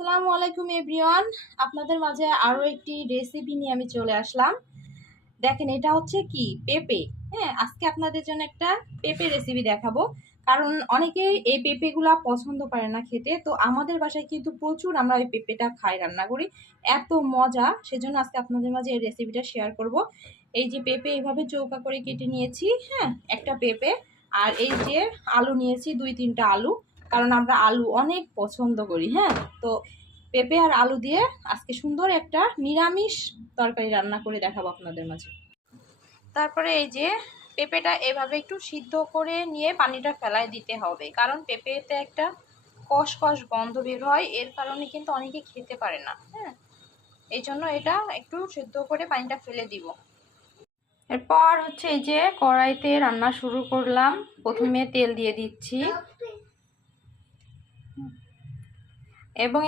আসসালামু আলাইকুম এভরিওয়ান, আপনাদের মাঝে আরো একটি রেসিপি নিয়ে আমি চলে আসলাম। দেখেন, এটা হচ্ছে কি পেঁপে। হ্যাঁ, আজকে আপনাদের জন্য একটা পেঁপে রেসিপি দেখাবো। কারণ অনেকে এই পেঁপেগুলা পছন্দ করে না খেতে, তো আমাদের বাসায় কিন্তু প্রচুর আমরা ওই পেঁপেটা খাই, রান্না করি, এত মজা। সেজন্য আজকে আপনাদের মাঝে এই রেসিপিটা শেয়ার করব। এই যে পেঁপে এইভাবে চৌকা করে কেটে নিয়েছি, হ্যাঁ, একটা পেঁপে। আর এই যে আলু নিয়েছি, 2-3টা আলু, কারণ আমরা আলু অনেক পছন্দ করি। হ্যাঁ, তো পেঁপে আর আলু দিয়ে আজকে সুন্দর একটা নিরামিষ তরকারি রান্না করে দেখাবো আপনাদের মাঝে। তারপরে এই যে পেঁপেটা এভাবে একটু সিদ্ধ করে নিয়ে পানিটা ফেলায় দিতে হবে, কারণ পেঁপেতে একটা কষ কষ গন্ধ বের হয়, এর কারণে কিন্তু অনেকে খেতে পারে না। হ্যাঁ, এই জন্য এটা একটু সিদ্ধ করে পানিটা ফেলে দিব। এরপর হচ্ছে এই যে কড়াইতে রান্না শুরু করলাম। প্রথমে তেল দিয়ে দিচ্ছি এবং